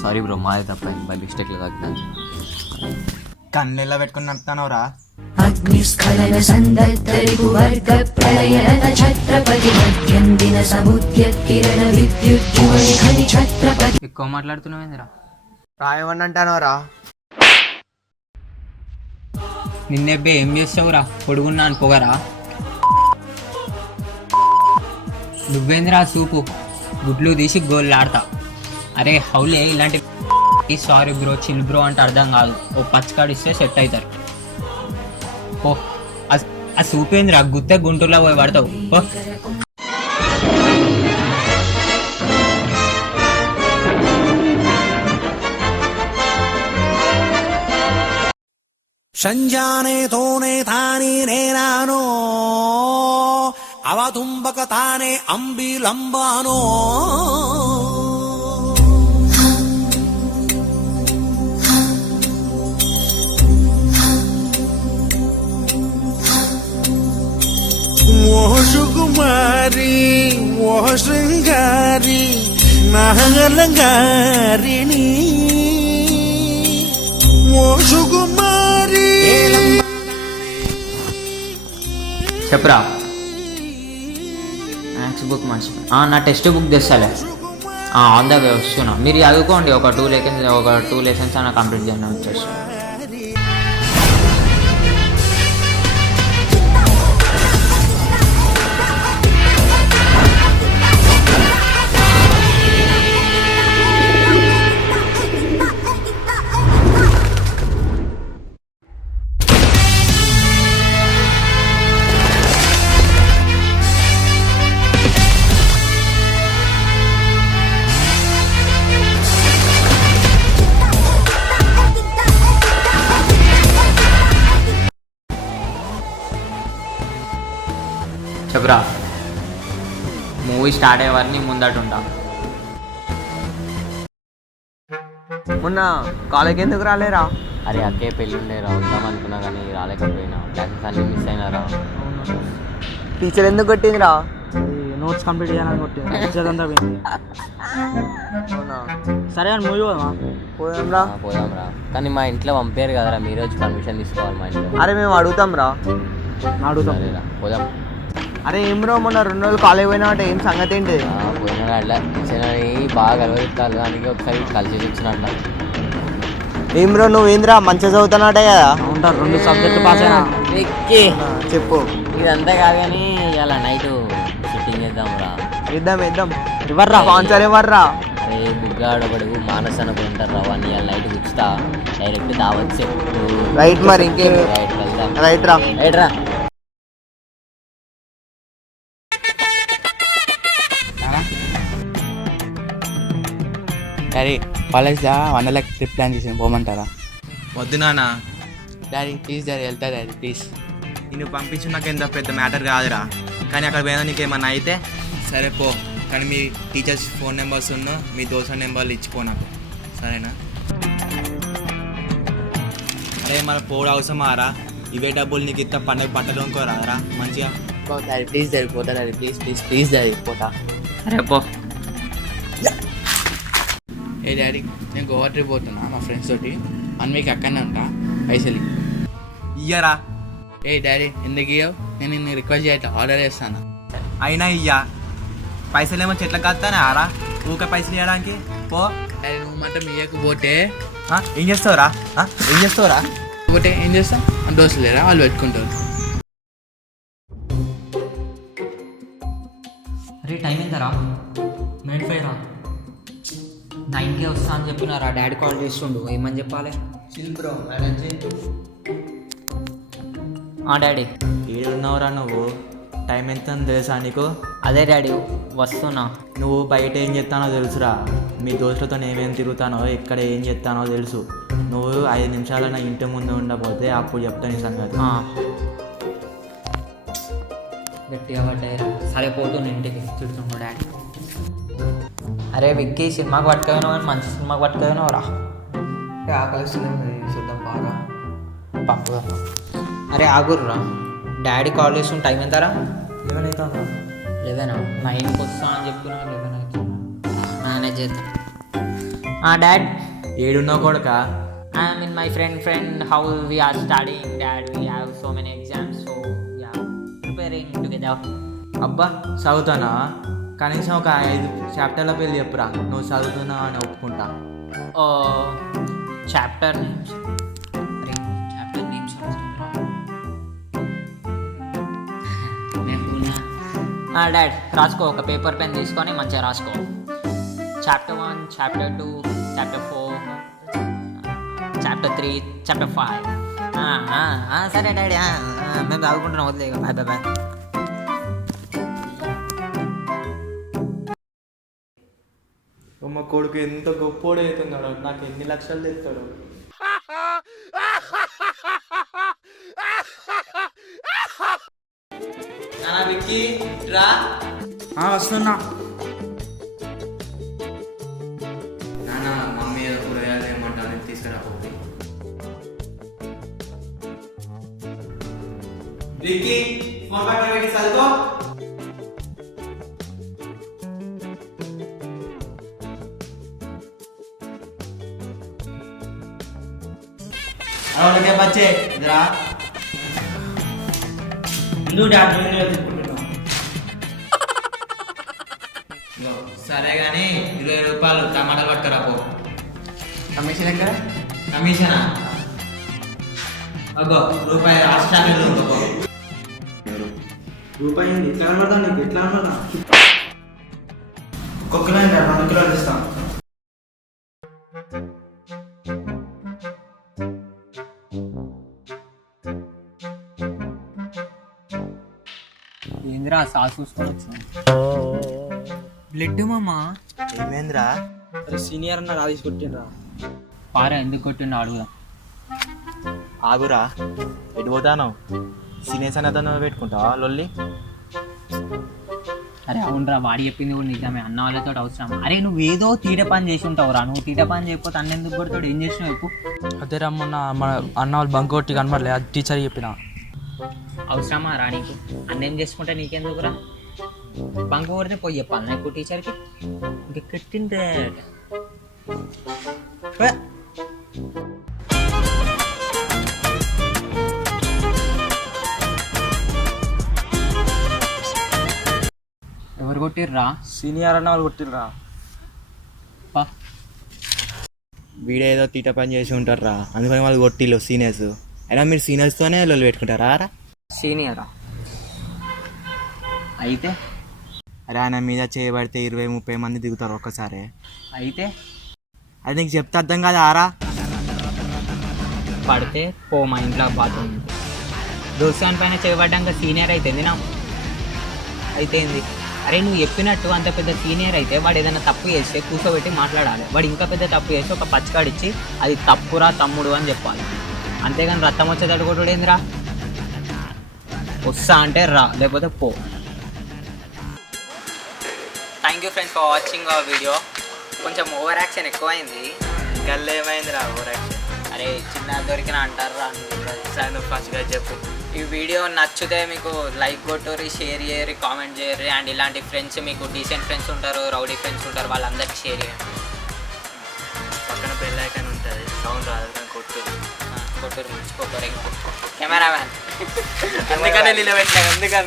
Sorry bro, మాదే తప్పైంది, by మిస్టేక్లో తగ్గినాను. కన్నెలా పెట్టుకుని నడుతున్నావురా? అగ్నిస్ఖలన సందత్తరిపు వర్గ ప్రళయన ఛత్రపతి మధ్యం దిన సముద్య కిరణ విద్యుజ్జువని ఖని ఛత్రపతి. ఎక్కువ మాట్లాడుతున్నావేంద్రా? రాయమని అంటానవరా? నిన్నెబ్బే ఏం చేస్తావురా? పొడుగున్నాను పొగరా. నువ్వేంద్రా సూపు గుడ్లు తీసి గోళ్ళు ఆడతా. అరే హౌలే, ఇలాంటి సారీ బ్రో, చిల్ బ్రో అంటే అర్థం కాదు. ఓ పచ్చకాడు ఇస్తే సెట్ అవుతారు. ఓ ఆ సూప్ ఏందిరా? గుత్తే గుంటూరులో పోయి పడతావు. ఓ సంజానే తోనే తాని నేనానో అవతుంబక తానే అంబిలంబానో. ఓ సుకుమారి ఓ శృంగారి నాగలంగారిణి ఓ సుకుమారి. చెప్పరా? మ్యాథ్స్ బుక్ మర్చిపోయి నా టెక్స్ట్ బుక్ తెస్తాలే. ఆన్ ద వే వస్తున్నా, మీరు చదువుకోండి. ఒక టూ లెసన్స్ అన్న కంప్లీట్ చేయడం వచ్చేసి. చెప్పరా? మూవీ స్టార్ట్ అయ్యే వారిని ముందటుంటా. మొన్న కాలేజ్కి ఎందుకు రాలేరా? అరే అక్కే పెళ్ళి ఉండేరా, వద్దాం అనుకున్నా కానీ రాలేకపోయినా. క్లాసెస్ అన్నీ మిస్ అయినారా. టీచర్ ఎందుకు కొట్టిందిరా? నోట్స్ కంప్లీట్ చేయాలని కొట్టింది. సరే అని మూవీ పోదాంరా. పోదాంరా, కానీ మా ఇంట్లో పంపారు కదరా, మీరు వచ్చి పర్మిషన్ తీసుకోవాలి మా ఇంట్లో. అరే మేము అడుగుతాం రా. సరేరా పోదాం. అరే ఏం బ్రో, మొన్న 2 రోజులు కాలేజ్ పోయినా అంటే ఏం సంగతి ఏంటి? పోయినా అట్లా బాగా కలవరిస్తాను, దానికి ఒకసారి కలిసి వచ్చినట్ల. ఏం బ్రో నువ్వేంద్రా మంచిగా చదువుతున్నాడే కదా? ఉంటారు 2 సబ్జెక్టులు పాస్ అయినా. చెప్పు. ఇదంతా కాదు కానీ ఇలా నైట్ షూటింగ్ చేద్దాంరా. ఇద్దాం ఎవర్రా స్పాన్సర్ ఎవర్రా? అరే బుగ్గాడు ఒకడు మానస్ అనుకుని ఉంటారు రా, 1 ఇయర్ నైట్ కూర్చుతా డైరెక్ట్ దావత్ చెప్తూ. రైట్ మరి ఇంకేం? రైట్ వెళ్దాం. రైట్ రా. డాడీ కాలేజ్లో 1 lakh ట్రిప్ ప్లాన్ చేసి పోమంటారా? వద్దు నాన్న. డాడీ ప్లీజ్ డాడీ, వెళ్తా డాడీ ప్లీజ్. నేను పంపించిన నాకు ఎంత పెద్ద మ్యాటర్ కాదురా, కానీ అక్కడ పోయినా నీకేమన్నా అయితే సరే పో, కానీ మీ టీచర్స్ ఫోన్ నెంబర్స్ ఉన్న మీ దోస్తుల నెంబర్లు ఇచ్చిపో నాకు, సరేనా? అరే మన పోడు అవసరమారా? ఇవే డబ్బులు నీకు ఇస్తా, పండుగ బట్టలు అనుకోరారా మంచిగా. డాడీ ప్లీజ్ డాడీ, పోతా డాడీ ప్లీజ్ డాడీ పోతా. అరే పో. ఏ డాడీ నేను గోవా ట్రిప్ పోతున్నా మా ఫ్రెండ్స్ తోటి, 1 week అక్కడనే ఉంటా, పైసలు ఇయ్యరా. ఏ డాడీ ఎందుకు ఇవ్వవు? నేను నిన్ను రిక్వెస్ట్ చేయట్లా, ఆర్డర్ చేస్తాను. అయినా ఇయ్యా, పైసలేమో చెట్లకు కలుతానే ఆరా, ఊక పైసలు ఇవ్వడానికి పో. డాడీ నువ్వు మాత్రం ఇవ్వకపోతే ఏం చేస్తావురా? పోతే ఏం చేస్తాం? దోస్తులు లేరా, వాళ్ళు పెట్టుకుంటారు. అరే టైం ఎంతరా? 9:05 రా. 9కే వస్తా అని చెప్పినారా, డాడీ కాల్ చేస్తుండు, ఏమని చెప్పాలి? Bro manage. డాడీ ఏడున్నావురా నువ్వు? టైం ఎంత తెలుసా నీకు? అదే డాడీ వస్తున్నా. నువ్వు బయట ఏం చేస్తానో తెలుసురా, మీ దోస్తులతో ఏమేమి తిరుగుతానో, ఎక్కడ ఏం చేస్తానో తెలుసు. నువ్వు 5 నిమిషాల నా ఇంటి ముందు ఉండకపోతే అప్పుడు చెప్తాను ఈ సంగతి. గట్టిగా పడ్డాయిరా. సరే పోతుంది ఇంటికి, తిడుతుండు డాడీ. అరే విక్కీ సినిమాకి పట్టుకపోయినావు కానీ మంచి సినిమాకి పట్టుకపోయినావు రా. ఆకలిస్తున్నాయి చూద్దాం బాగా. పప్పు. అరే ఆగుర్రా, డాడీ కాల్ చేస్తున్న టైం ఎంతరా? 11 అవుతుందా? 11. 9కి వస్తా అని చెప్పినా 11 అవుతుంది. మేనేజ్ చేద్దాం. డాడ్ ఏడున్నావు కొడుక? I'm in my friend how we are studying dad we have so many exams so ya preparing together. అబ్బా చదువుతానా? కనీసం ఒక 5 చాప్టర్ల పేర్లు చెప్పురా, నువ్వు చదువుతున్నావు అని ఒప్పుకుంటా. Chapter names chapter names dad రాసుకో, ఒక పేపర్ పెన్ తీసుకొని మంచిగా రాసుకో. Chapter 1, chapter 2, chapter 4, chapter 3, chapter 5. సరే డాడీ, మేము చదువుకుంటున్నాం, వదిలే. Bye bye bye. మా కొడుకు ఎంత గొప్పోడు అవుతున్నాడు, నాకు ఎన్ని లక్షలు తెస్తాడు. వస్తున్నా. నాన్న మమ్మీ ఏదో కూరగాయలు ఏమంటాను తీసుకురాకపోతే. బచ్చే రా. సరే కానీ 20 రూపాయలు టమాటాలు పట్టుకురాపో. కమిషన్ ఎక్కడ? కమిషనా? అగో రూపాయి రాష్ట్రాలు రూపాయి ఎట్లా కనబడతా నీకు? ఎట్లా కనబడతా? ఒక్కొక్కరు 2 కిలోలు ఇస్తాం. ఏందిరా సాస్ చూసుకొని వచ్చింది. బ్లడ్ మామా. ఏమేంద్రా? సీనియర్ అన్న రాజేష్ కొట్టిండ్రా. పారా ఎందుకు కొట్టిండో అడుగుదాం. ఆగురా, ఎటు పోతాను? సీనియర్స్ అన్నతో పెట్టుకుంటావా లొల్లి? అరే అవునరా, వాడి చెప్పింది కూడా నిజమే. అన్న వాళ్ళతో అవసరం. అరే నువ్వు ఏదో తీట పని చేసి ఉంటావురా. నువ్వు తీట పని చేయకపోతే అన్న ఎందుకు కొడతాడు? ఏం చేసినావు చెప్పు. అదే రమ్మన్న మన అన్న వాళ్ళు బంక్ కొట్టి కనబడలే, అది టీచర్ చెప్పిన. అవసరమా రా నీకు? అన్నేం చేసుకుంటే నీకెందుకురా? బంకు కొడితే పోయి చెప్పాలి నాకు టీచర్కి. ఇంకా కట్టిందే. ఎవరు కొట్టిర్రా? సీనియర్ అన్న వాళ్ళు కొట్టిర్రా. వీడేదో తీట పని చేసి ఉంటారా, అందుకని వాళ్ళు కొట్టిళ్ళు సీనియర్స్. అయినా మీరు సీనియర్స్తోనే లొల్లి పెట్టుకుంటారా? సీనియరా అయితే? అరే ఆయన మీద చేయబడితే 20-30 మంది దిగుతారు ఒక్కసారి. అయితే అది నీకు చెప్తే అర్థం కాదు ఆరా. పడితే పో, మా ఇంట్లో బాత్రూమ్. దోస్తాన్ పైన చేయబడ్డాక సీనియర్ అయితేంది నా అయితేంది? అరే నువ్వు చెప్పినట్టు అంత పెద్ద సీనియర్ అయితే వాడు ఏదైనా తప్పు చేస్తే కూర్చోబెట్టి మాట్లాడాలి. వాడు ఇంకా పెద్ద తప్పు చేస్తే ఒక పచ్చికాడిచ్చి అది తప్పురా తమ్ముడు అని చెప్పాలి. అంతేగాని రక్తం వచ్చేటట్టు కొట్టుడు ఏందిరా? వస్తా అంటే రా, లేకపోతే పో. Thank you friends for watching our video. కొంచెం ఓవర్ యాక్షన్ ఎక్కువైంది. గల్లు ఏమైందిరా ఓవర్ యాక్షన్? అరే చిన్న దొరికిన అంటారా? నువ్వు ఫస్ట్గా చెప్పు. ఈ వీడియో నచ్చితే మీకు లైక్ కొట్టుర్రి, షేర్ చేయరు, కామెంట్ చేయరు. అండ్ ఇలాంటి ఫ్రెండ్స్, మీకు డీసెంట్ ఫ్రెండ్స్ ఉంటారు, రౌడీ ఫ్రెండ్స్ ఉంటారు, వాళ్ళందరికీ షేర్ చేయండి. పక్కన బెల్ ఐకాన్ ఉంటుంది, సౌండ్ రాదు కొట్టుర్రి. కొట్టుర్రి, మర్చిపోతారు. కెమెరామ్యాన్ అందుకనే నిలబెట్టినా. అందుకని